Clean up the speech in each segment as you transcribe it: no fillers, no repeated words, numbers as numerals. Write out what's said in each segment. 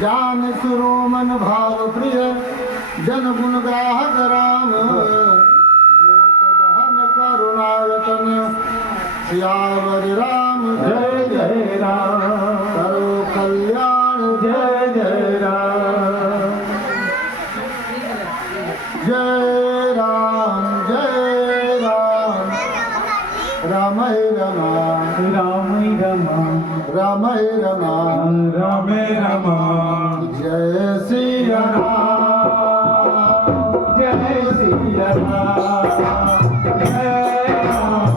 जान सुरोमन भाव प्रिय जन गुण ग्राहक राम दोष दहन करुणायतन सियावर राम जय जय राम करो कल्याण जय जय राम जय राम राम रमा राम रमा राम रमा राम रमा जय सिया राम जय सिया राम जय राम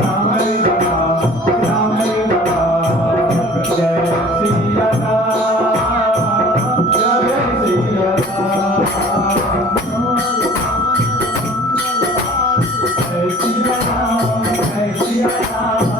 राम राम जय सिया राम जय सिया राम जय सिया राम जय सिया राम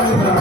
Hare